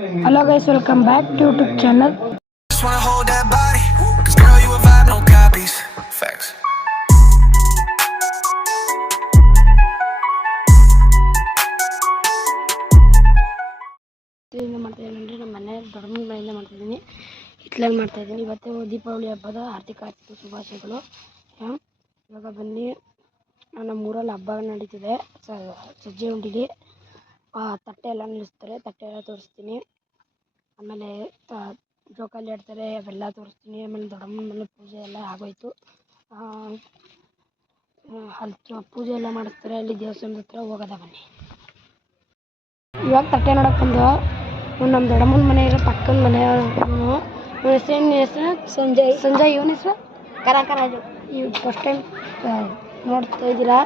Hello guys, welcome back to YouTube channel. Just wanna hold that body, 'cause girl you a vibe, no copies. Facts. ಏನು ಮಾಡ್ತಾ ಇದ್ದೀನಿ ಅಂದರೆ ನಮ್ಮ ಮನೆ ದೊಡ್ಡಮ್ಮನ ಮನೆಯಿಂದ ಮಾಡ್ತಾಯಿದ್ದೀನಿ. ಹಿತ್ಲಲ್ಲಿ ಮಾಡ್ತಾಯಿದ್ದೀನಿ. ಇವತ್ತು ದೀಪಾವಳಿ ಹಬ್ಬದ ಆರ್ಥಿಕ ಶುಭಾಶಯಗಳು. ಇವಾಗ ಬನ್ನಿ, ನಮ್ಮ ಊರಲ್ಲಿ ಹಬ್ಬ ನಡೀತಿದೆ. ಸಜ್ಜೆ ಉಂಡಿಲಿ ತಟ್ಟೆ ಎಲ್ಲ ನಿಲ್ಲಿಸ್ತಾರೆ, ತಟ್ಟೆ ಎಲ್ಲ ತೋರಿಸ್ತೀನಿ. ಆಮೇಲೆ ಜೋಕಾಲಿ ಆಡ್ತಾರೆ, ಅವೆಲ್ಲ ತೋರಿಸ್ತೀನಿ. ಆಮೇಲೆ ದೊಡ್ಡಮ್ಮನ ಮನೆ ಪೂಜೆ ಎಲ್ಲ ಆಗೋಯ್ತು. ಅಲ್ಲಿ ಪೂಜೆ ಎಲ್ಲ ಮಾಡಿಸ್ತಾರೆ, ಅಲ್ಲಿ ದೇವಸ್ಥಾನದ ಹತ್ರ ಹೋಗೋದ ಬನ್ನಿ. ಇವಾಗ ತಟ್ಟೆ ನೋಡೋಕೆ ಬಂದು ನಮ್ಮ ದೊಡ್ಡಮ್ಮನ ಮನೆ ಇರೋ ಪಕ್ಕದ ಮನೆ ಹೆಸರು ಸಂಜಯ್. ಇವನ ಹೆಸರು ಕನಕರಾಜು. ಈಗ ಫಸ್ಟ್ ಟೈಮ್ ನೋಡ್ತಾ ಇದ್ದೀರಾ.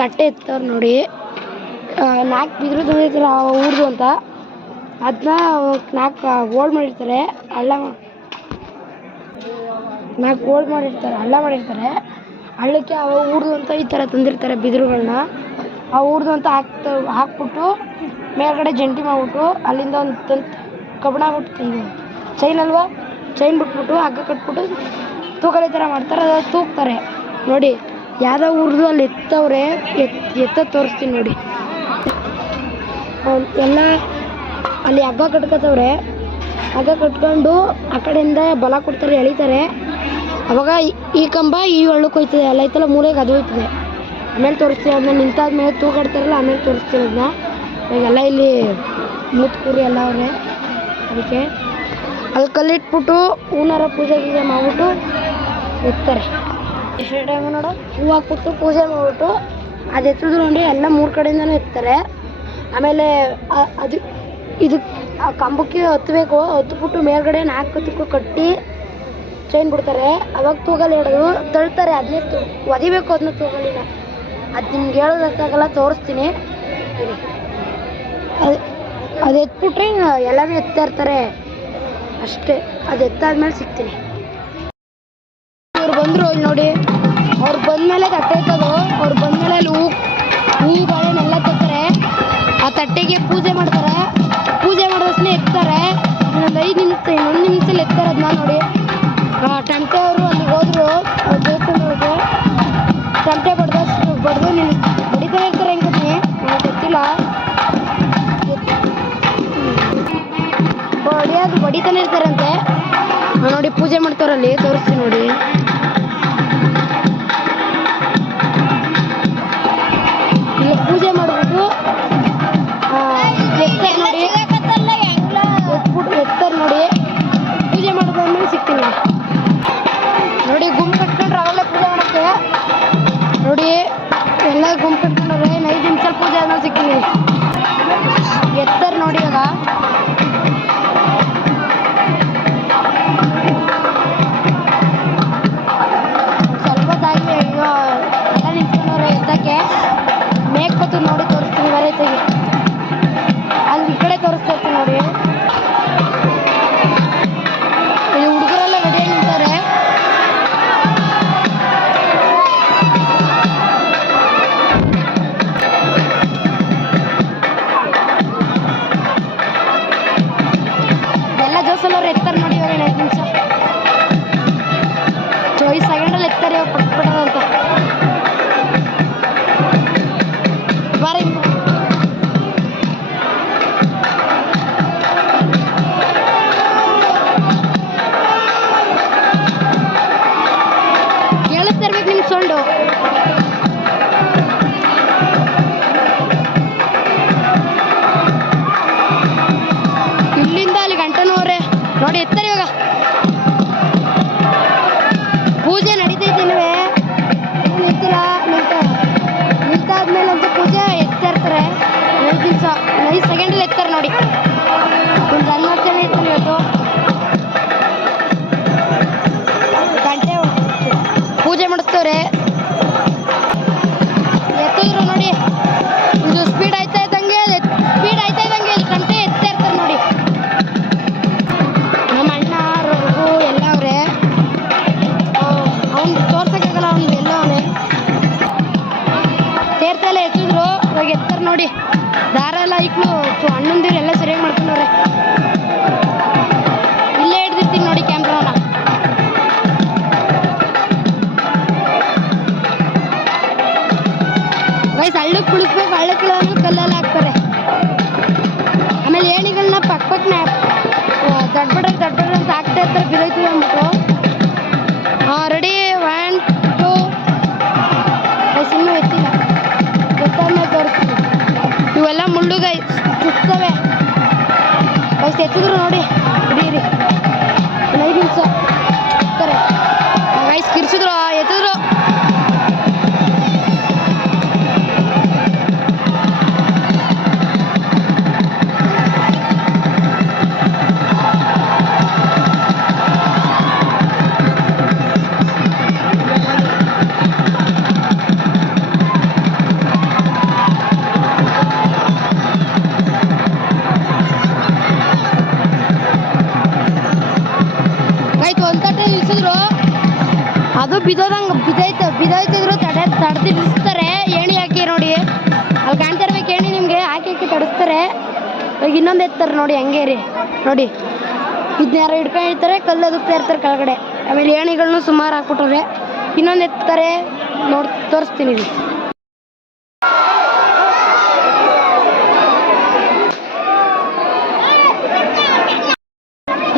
ತಟ್ಟೆ ಎತ್ತವ್ರು ನೋಡಿ, 4 ಬಿದ್ರು ತಂದಿರ್ತಾರೆ ಊರ್ದು ಅಂತ. ಅದನ್ನ 4 ಹೋಳು ಮಾಡಿರ್ತಾರೆ, ಹಳ್ಳ ಮಾಡಿರ್ತಾರೆ. ಹಳ್ಳಕ್ಕೆ ಅವ ಊರ್ದು ಅಂತ ಈ ಥರ ತಂದಿರ್ತಾರೆ ಬಿದಿರುಗಳನ್ನ. ಆ ಊರ್ದು ಅಂತ ಹಾಕ್ಬಿಟ್ಟು ಮೇಲ್ಗಡೆ ಜಂಟಿ ಮಾಡಿಬಿಟ್ಟು ಅಲ್ಲಿಂದ ಒಂದು ಕಬ್ಬಣ ಬಿಟ್ಟು ಚೈನ್ ಅಲ್ವಾ, ಚೈನ್ ಬಿಟ್ಬಿಟ್ಟು ಹಗ್ಗ ಕಟ್ಬಿಟ್ಟು ತೂಕಲಿ ಥರ ಮಾಡ್ತಾರೆ. ಅದು ತೂಗ್ತಾರೆ ನೋಡಿ. ಯಾವುದೋ ಊರ್ದು ಅಲ್ಲಿ ಎತ್ತವ್ರೆ, ಎತ್ತ ತೋರಿಸ್ತೀನಿ ನೋಡಿ. ಎಲ್ಲ ಅಲ್ಲಿ ಹಗ್ಗ ಕಟ್ಕೋತವ್ರೆ. ಹಗ್ಗ ಕಟ್ಕೊಂಡು ಆ ಕಡೆಯಿಂದ ಬಲ ಕೊಡ್ತಾರೆ, ಎಳಿತಾರೆ. ಅವಾಗ ಈ ಕಂಬ ಈ ಹಳ್ಳಕ್ಕೆ ಹೋಯ್ತದೆ, ಎಲ್ಲ ಐತಲ್ಲ ಮೂಲೆಗೆ ಅದು ಹೋಯ್ತದೆ. ಆಮೇಲೆ ತೋರಿಸ್ತೀನಿ ಅದನ್ನ. ನಿಂತಾದ್ಮೇಲೆ ತೂಗಾಡ್ತಾರಲ್ಲ, ಆಮೇಲೆ ತೋರಿಸ್ತೀನಿ ಅದನ್ನ. ಇವಾಗೆಲ್ಲ ಇಲ್ಲಿ ಕೂರಿ ಎಲ್ಲ ಅವ್ರೆ. ಅದಕ್ಕೆ ಅಲ್ಲಿ ಕಲ್ಲಿಟ್ಬಿಟ್ಟು ಹೂನಾರ ಪೂಜೆ ಮಾಡಿಬಿಟ್ಟು ಎತ್ತಾರೆ. ಎಷ್ಟು ಟೈಮ್ ನೋಡು, ಹೂ ಹಾಕ್ಬಿಟ್ಟು ಪೂಜೆ ಮಾಡಿಬಿಟ್ಟು ಅದು ಎತ್ತಿದ್ರು ನೋಡಿ, ಎಲ್ಲ 3 ಕಡೆಯಿಂದನೂ ಎತ್ತಾರೆ. ಆಮೇಲೆ ಇದು ಆ ಕಂಬಕ್ಕೆ ಹತ್ತಬೇಕು, ಹತ್ಬಿಟ್ಟು ಮೇಲ್ಗಡೆ 4 ಕತ್ತಕ್ಕೂ ಕಟ್ಟಿ ಚೈನ್ ಬಿಡ್ತಾರೆ. ಅವಾಗ ತೂಗಲ್ಲಿ ಹಿಡಿದು ತಳ್ತಾರೆ. ಅದನ್ನೇ ಒದಿಬೇಕು, ಅದನ್ನ ತೂಗಲಿನ. ಅದು ನಿಮ್ಗೆ ಹೇಳೋದಕ್ಕಾಗಲ್ಲ, ತೋರಿಸ್ತೀನಿ. ಅದು ಎತ್ಬಿಟ್ರೆ ಎಲ್ಲನೂ ಎತ್ತಾ ಇರ್ತಾರೆ ಅಷ್ಟೇ. ಅದು ಎತ್ತಾದ್ಮೇಲೆ ಸಿಗ್ತೀನಿ. ಇವ್ರು ಬಂದರು ಇಲ್ಲಿ ನೋಡಿ. ಅವ್ರು ಬಂದಮೇಲೆ ತಟ್ಟೆ ಎತ್ತೋದು. ಅವ್ರು ಬಂದಮೇಲೆ ಅಲ್ಲಿ ಹೂಗಳನ್ನೆಲ್ಲ ತರ್ತಾರೆ. ಆ ತಟ್ಟೆಗೆ ಪೂಜೆ ಮಾಡ್ತಾರೆ. ಪೂಜೆ ಮಾಡಿದಷ್ಟೇ ಎತ್ತಾರೆ. ಇನ್ನೊಂದು 5 ನಿಮಿಷದಲ್ಲಿ ಎತ್ತಾರೆ ಅದನ್ನ ನೋಡಿ. ಟಮಟೆ ಅವರು ಅಲ್ಲಿಗೆ ಹೋದ್ರು, ಅವ್ರ ದೇವಸ್ಥಾನದೊಳಗೆ ಟಮಟೆ ಬಡ್ದು ನೀನು ಬಡಿತಾನೆ ಇರ್ತಾರೆ. ಹೆಂಗೆ ನನಗೆ ಗೊತ್ತಿಲ್ಲ. ಬಡಿತಾನೆ ಇರ್ತಾರಂತೆ ನೋಡಿ. ಪೂಜೆ ಮಾಡ್ತಾರಲ್ಲಿ, ತೋರಿಸ್ತೀನಿ ನೋಡಿ. ಇಲ್ಲಿ ಪೂಜೆ ಮಾಡಿಬಿಟ್ಟು ಎತ್ತಾರೆ ನೋಡಿ. ಎತ್ತಾರೆ ನೋಡಿ. ಪೂಜೆ ಮಾಡೋದಾದ್ಮೇಲೆ ಸಿಗ್ತೀನಿ ನೋಡಿ. ಗುಂಪು ಕಟ್ಕೊಂಡ್ರೆ ಅವಾಗಲೇ ಪೂಜೆ ಮಾಡೋಕ್ಕೆ ನೋಡಿ. ಎಲ್ಲ ಗುಂಪು ಕಟ್ಕೊಂಡ್ರೆ 5 ನಿಮಿಷ ಪೂಜೆ ಆದ್ಮೇಲೆ ಸಿಗ್ತೀನಿ. ಎತ್ತಾರೆ ನೋಡಿ. ಇವಾಗ ಹೇಳ್ತಾರೆ ಬಿದ್ದೈತಿ ಅಂದ್ಬಿಟ್ಟು. ಹಾಂ ರೆಡಿ 1 2 ಗೈಸ್ ಇನ್ನೂ ಎತ್ತಿಲ್ಲ, ಎತ್ತಾದ್ಮೇಲೆ ತೋರಿಸ್ತೀನಿ. ಇವೆಲ್ಲ ಮುಳ್ಳು ಗೈಸ್ ಚುಸ್ತವೆ ಗೈಸ್. ಎತ್ತಿದ್ರು ನೋಡಿ ಹಿಡೀರಿ 5 ನಿಮಿಷ ಎತ್ತಾರೆ ಗೈಸ್. ಕಿರ್ಸಿದ್ರು ಎತ್ತಿದ್ರು. ಅದು ಬಿದ್ದೋಯ್ತಿದ್ರು ತಡೆದು ನಿಲ್ಲಿಸ್ತಾರೆ. ಏಣಿ ಹಾಕಿ ನೋಡಿ, ಅಲ್ಲಿ ಕಾಣ್ತಾ ಇರ್ಬೇಕು ಏಣಿ ನಿಮಗೆ. ಹಾಕಿ ತಡಿಸ್ತಾರೆ. ಇವಾಗ ಇನ್ನೊಂದು ಎತ್ತಾರೆ ನೋಡಿ ಹಂಗೆ ರೀ ನೋಡಿ. ಇದನ್ನ ಯಾರೋ ಹಿಡ್ಕೊಂಡಿರ್ತಾರೆ, ಕಲ್ಲು ಅದಕ್ತಾ ಇರ್ತಾರೆ ಕೆಳಗಡೆ. ಆಮೇಲೆ ಏಣಿಗಳನ್ನೂ ಸುಮಾರು ಹಾಕ್ಬಿಟ್ರೆ ಇನ್ನೊಂದು ಎತ್ತಾರೆ ನೋಡಿ, ತೋರಿಸ್ತೀನಿ ರೀ.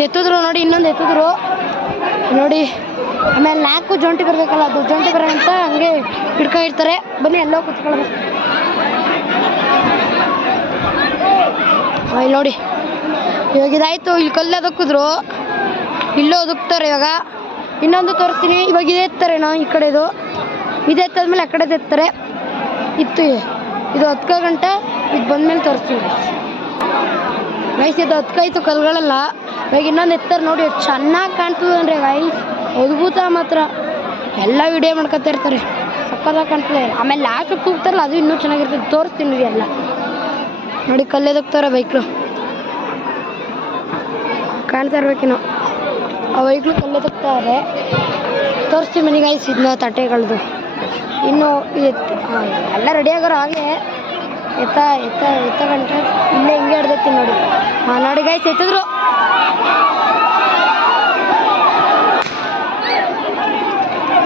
ಎತ್ತಿದ್ರು ನೋಡಿ, ಇನ್ನೊಂದು ಎತ್ತಿದ್ರು ನೋಡಿ. ಆಮೇಲೆ 4 ಜೊಂಟಿ ಬರಬೇಕಲ್ಲ, ಅದು ಜೊಂಟಿ ಬರೋಂತ ಹಂಗೆ ಹಿಡ್ಕೊಂಡಿರ್ತಾರೆ. ಬನ್ನಿ ಎಲ್ಲೋ ಕುತ್ಕೊಳ್ಳೋದು. ಇಲ್ಲಿ ನೋಡಿ, ಇವಾಗ ಇದಾಯಿತು. ಇಲ್ಲಿ ಕಲ್ಲು ಅದಕ್ಕಿದ್ರು, ಇಲ್ಲೂ ಒದಕ್ತಾರೆ. ಇವಾಗ ಇನ್ನೊಂದು ತೋರಿಸ್ತೀನಿ. ಇವಾಗ ಇದೇ ಎತ್ತಾರೇನೋ ಈ ಕಡೆದು, ಇದೇ ಎತ್ತಾದ್ಮೇಲೆ ಆ ಕಡೆದು ಎತ್ತಾರೆ. ಇದು 10 ಗಂಟೆ ಇದು ಬಂದಮೇಲೆ ತೋರಿಸ್ತೀನಿ ಗೈಸ್. ಇದು 10 ಕಲ್ಗಳೆಲ್ಲ. ಇವಾಗ ಇನ್ನೊಂದು ಎತ್ತಾರೆ ನೋಡಿ, ಎಷ್ಟು ಚೆನ್ನಾಗಿ ಕಾಣ್ತದೆ ಅಂದರೆ ಗೈಸ್, ಅದ್ಭುತ ಮಾತ್ರ. ಎಲ್ಲ ವಿಡಿಯೋ ಮಾಡ್ಕೊತಾ ಇರ್ತಾರೆ, ಸಕ್ಕತ್ತಾಗಿ ಕಾಣ್ತದೆ. ಆಮೇಲೆ ಲಾಸ್ಟಿಗೆ ಕೂಗ್ತಾರಲ್ಲ, ಅದು ಇನ್ನೂ ಚೆನ್ನಾಗಿರ್ತದೆ. ತೋರಿಸ್ತೀನಿ ರೀ ಎಲ್ಲ ನೋಡಿ. ಕಲ್ಲೆದಕ್ತಾರೆ ಬೈಕ್ಲು, ಕಾಣ್ತಾ ಇರ್ಬೇಕೇನೋ ಆ ಬೈಕ್ಲು ಕಲ್ಲೆದಕ್ತಾರೆ. ತೋರಿಸ್ತೀನಿ ಬನ್ನಿ ಗೈಸ್ ಇದನ್ನ ತಟ್ಟೆಗಳದು. ಇನ್ನು ಎಲ್ಲ ರೆಡಿ ಆಗೋರು ಹಾಗೆ ಎತ್ತ ಗಂಟೆ ಇಲ್ಲೇ ಹಿಂಗೆ ಹಿಡ್ದೈತಿ ನೋಡಿ. ಹಾಂ ನೋಡಿ ಗೈಸ್ ಎತ್ತಿದ್ರು.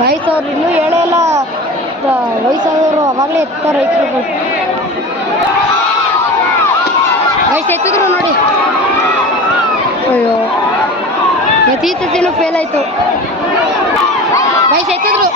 ಗೈಸ್ ಅವ್ರು ಇನ್ನೂ ಹೇಳೇ ಇಲ್ಲ, ವಯಸ್ಸಾದವರು ಅವಾಗಲೇ ಎತ್ತಾರೆ ರೈತರುಗಳು. ಗೈಸ್ ಎತ್ತಿದ್ರು ನೋಡಿ. ಅಯ್ಯೋ ಎತ್ತೀನೂ ಫೇಲ್ ಆಯಿತು ಗೈಸ್. ಎತ್ತಿದ್ರು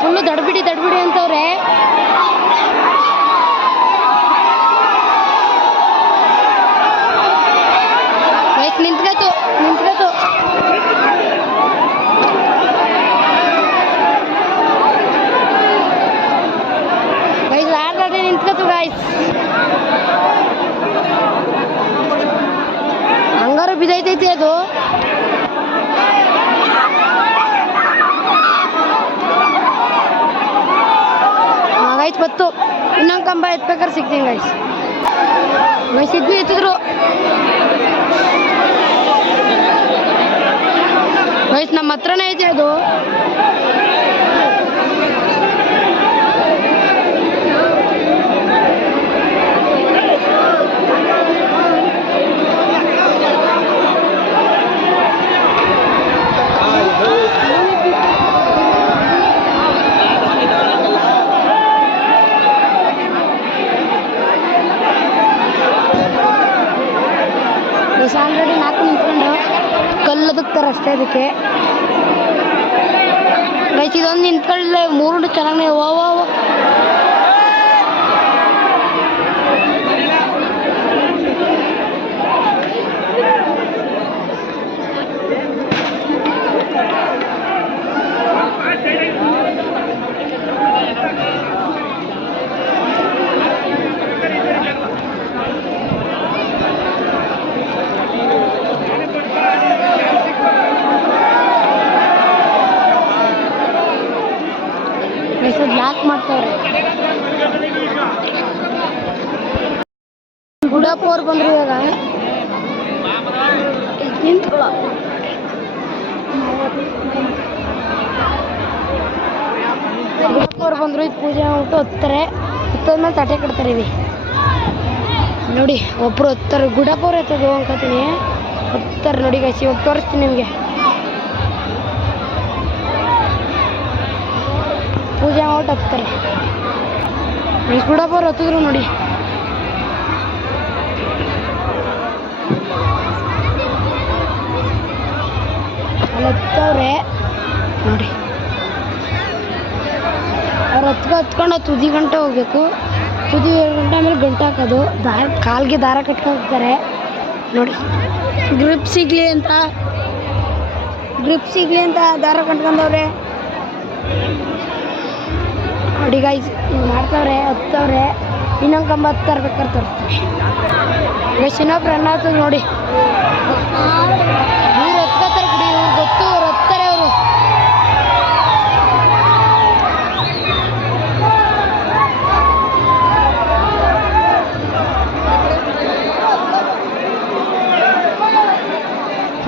ಫುಲ್ಲು ದಡ್ಬಿಡಿ ಅಂತವ್ರೆ. ಗೈಸ್ ನಿಂತ್ಕತ್ತು ಗೈಸ್. ಆಡ್ದಾಡೆ ನಿಂತ್ಕತ್ತು ಗೈಸ್. ಹಂಗಾರು ಬಿದ್ದೈತೈತಿ ಅದು. ಗೈಸ್ ಬತ್ತು. ಇನ್ನೊಂದು ಕಂಬ ಎತ್ಬೇಕಾದ್ರೆ ಸಿಗ್ತೀನಿ ಗೈಸ್. ಇದನ್ನು ಎತ್ತಿದ್ರು ಗೈಸ್. ನಮ್ಮ ಹತ್ರನೇ ಐತೆ ಅದು. ಆಲ್ರೆಡಿ 4 ನಿಂತ್ಕೊಂಡು ಕಲ್ಲದಕ್ತಾರೆ ಅಷ್ಟೇ ಅದಕ್ಕೆ ಗೈಸ್. ಇದೊಂದು ನಿಂತ್ಕೊಳ್ಳೆ 3 ಚೆನ್ನಾಗಿ ಓ ಬ್ಲಾಕ್ ಮಾಡ್ತಾವ್ರೆ. ಗುಡಪ್ಪ ಅವ್ರು ಬಂದ್ರು ಇವಾಗ. ನಿಂತ್ಕೊಳ್ಳ ಗುಡಪ್ಪ ಅವ್ರು ಬಂದ್ರು. ಇದು ಪೂಜೆ ಮಾಡ್ಬಿಟ್ಟು ಹೊತ್ತಾರೆ. ಹೊತ್ತದ್ಮೇಲೆ ತಟ್ಟೆ ಕಟ್ತಾರೆ. ಇವಿ ನೋಡಿ ಒಬ್ರು ಹೊತ್ತಾರೆ. ಗುಡಪ್ಪ ಅವ್ರು ಎತ್ತದು ಅನ್ಕೋತೀನಿ. ಹತ್ತಾರೆ ನೋಡಿ ಗೈಸ್, ಇವಾಗ ತೋರಿಸ್ತೀನಿ ನಿಮಗೆ. ಪೂಜೆ ಮಾಡ್ಬಿಟ್ಟು ಹತ್ತಾರೆ. ಗುಡಪ್ಪ ಅವ್ರು ಹತ್ತಿದ್ರು ನೋಡಿ. ಅಲ್ಲಿ ಹತ್ತವ್ರೆ ನೋಡಿ. ಅವ್ರು ಹತ್ಕೊಂಡು ತುದಿ ಗಂಟೆ ಹೋಗ್ಬೇಕು. ತುದಿ ಗಂಟೆ ಆಮೇಲೆ ಗಂಟೆ ಹಾಕೋದು. ಕಾಲ್ಗೆ ದಾರ ಕಟ್ಕೊಂಡಿರ್ತಾರೆ ನೋಡಿ. ಗ್ರಿಪ್ ಸಿಗಲಿ ಅಂತ ದಾರ ಕಟ್ಕೊಂಡವ್ರೆ ನೋಡಿ ಗೈಸ್. ಮಾಡ್ತವ್ರೆ, ಹತ್ತವ್ರೆ. ಇನ್ನೊಂದು ಕಂಬ ಹತ್ತರ್ಬೇಕಾದ್ರೆ ತೋರಿಸ್ತೀವಿ ಗೈಸ್. ಇನ್ನೊಬ್ರು ರನ್ ಆಗ್ತದೆ ನೋಡಿ. ಇವ್ರು ಹತ್ಕೋತಾರೆ ಬಿಡಿ, ಇವ್ರು ಗೊತ್ತು, ಅವ್ರು ಹತ್ತಾರೆ.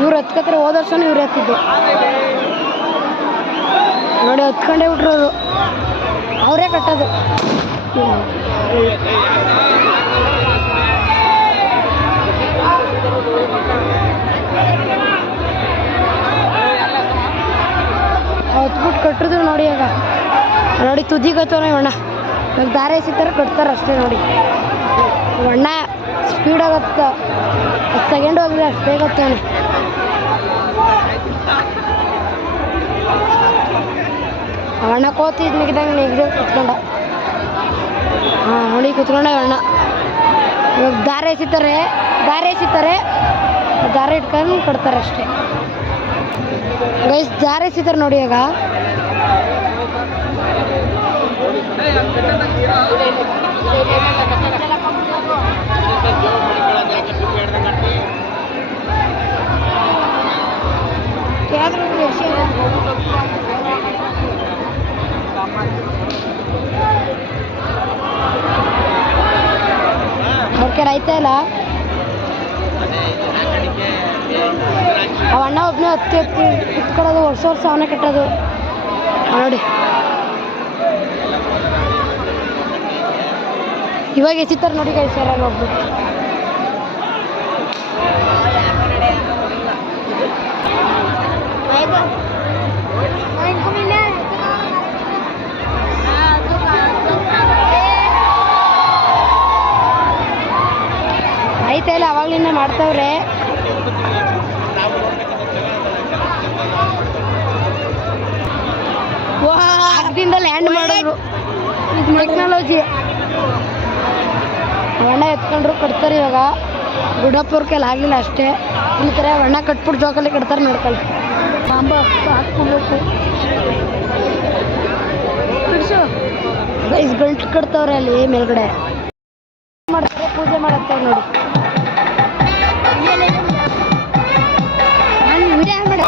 ಅವರು ಹತ್ಕೋತಾರೆ. ಹೋದ ವರ್ಷನೂ ಇವ್ರು ಹತ್ತಿದ್ದು ನೋಡಿ. ಹತ್ಕೊಂಡೇ ಬಿಟ್ರು ಅವರು, ಅವರೇ ಕಟ್ಟೋದು. ಹೊತ್ಬಿಟ್ಟು ಕಟ್ಟಿದ್ರು ನೋಡಿ. ಆಗ ನೋಡಿ ತುದಿಗೆ ಹತ್ತವನ ಅಣ್ಣ. ಇವಾಗ ದಾರೆ ಸಿಗ್ತಾರೆ ಕಟ್ತಾರೆ ಅಷ್ಟೇ ನೋಡಿ. ಅಣ್ಣ ಸ್ಪೀಡಾಗಿ 10 ಸೆಕೆಂಡ್ ಹೋಗಿಲ್ಲ, ಅಷ್ಟು ಬೇಗ ಹತ್ತವನೆ. ಅಣ್ಣ ಕೋತಿ ನೆಗ್ದಂಗೆ ನೆಗ್ದು ಕುತ್ಕೊಂಡ. ಹಾಂ ನೋಡಿ ಕುತ್ಕೊಂಡ ಅಣ್ಣ. ಇವಾಗ ದಾರೆ ಎಸಿತಾರೆ, ದಾರೆ ಇಟ್ಕೊಂಡು ಕಟ್ತಾರೆ ಅಷ್ಟೇ ಗೈಸ್. ದಾರೆ ಎಸಿತಾರೆ ನೋಡಿ. ಈಗ ಅವ್ರ ಆಯ್ತಾ ಇಲ್ಲ. ಅವ ಅಣ್ಣ ಒಬ್ಬನೇ ಹತ್ತಿ ಕುತ್ಕೊಳ್ಳೋದು. ವರ್ಷ ಅವನೇ ಕಟ್ಟೋದು ನೋಡಿ. ಇವಾಗ ಎಸಿತಾರೆ ನೋಡಿ ಗೈಸ್. ಯಾರು ಒಬ್ರು ಆಯ್ತಾ ಇಲ್ಲ, ಅವಾಗ್ಲಿಂದ ಮಾಡ್ತಾವ್ರೆ. ಆಗದಿಂದ ಲ್ಯಾಂಡ್ ಮಾಡಿದ್ರು. ಟೆಕ್ನಾಲಜಿ. ಅಣ್ಣ ಎತ್ಕೊಂಡ್ರು ಕಟ್ತಾರೆ. ಇವಾಗ ಗುಡಪ್ಪವ್ರ ಕೈಲಿ ಆಗಲಿಲ್ಲ ಅಷ್ಟೇ. ಈ ಥರ ಅಣ್ಣ ಕಟ್ಬಿಟ್ಟು ಜೋಕಲ್ಲಿ ಕಟ್ತಾರೆ ನೋಡ್ಕೊಳ್ಳಿ. ಸಾಂಬ ಹಾಕ್ಕೊಬೇಕು. ಗೈಸ್ ಗಂಟು ಕಟ್ತವ್ರೆ ಅಲ್ಲಿ ಮೇಲ್ಗಡೆ ಮಾಡ್ತಾರೆ. ಪೂಜೆ ಮಾಡತ್ತವ್ರು ನೋಡಿ. ನಾನು ವಿಡಿಯೋ ಮಾಡ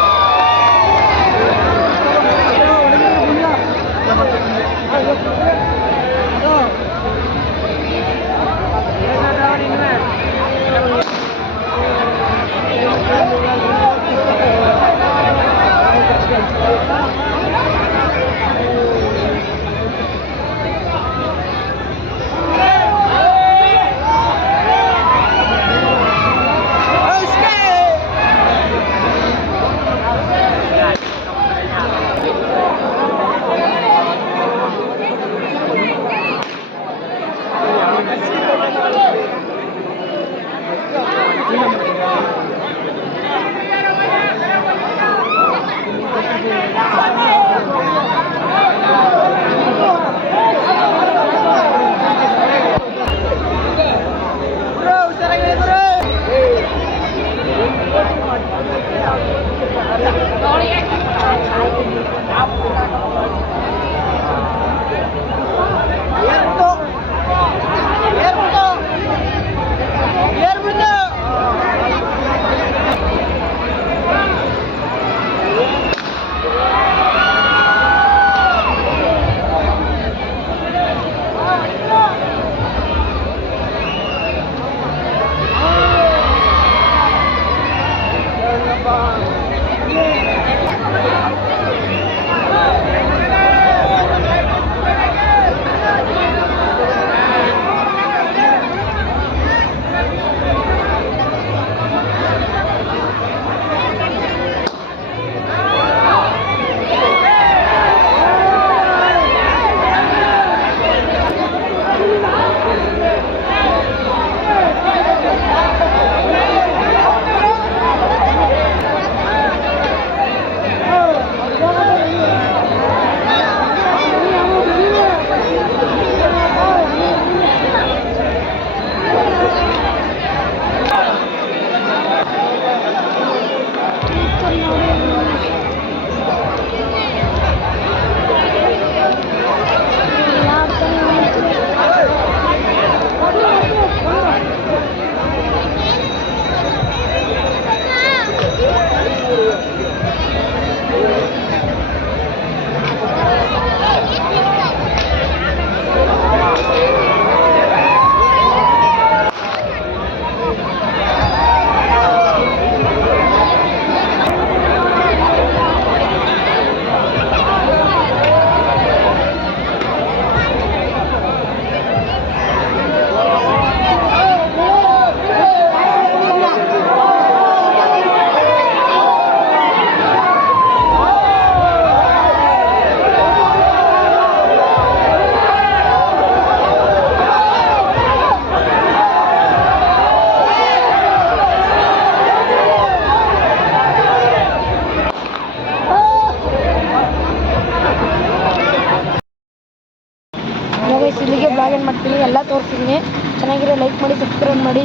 ಚೆನ್ನಾಗಿರೋ ಲೈಕ್ ಮಾಡಿ ಸಬ್ಸ್ಕ್ರೈಬ್ ಮಾಡಿ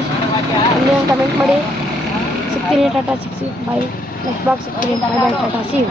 ಅಲ್ಲಿ ಕಮೆಂಟ್ ಮಾಡಿ. ಸಿಗ್ತೀನಿ, ಟಾಟಾ, ಬಾಯ್. ನೆಕ್ಸ್ಟ್ ಬ್ಲಾಗ್ ಸಿಗ್ತೀನಿ. ಬಾಯ್ ಬಾಯ್, ಟಾಟಾ, ಸಿ ಯು.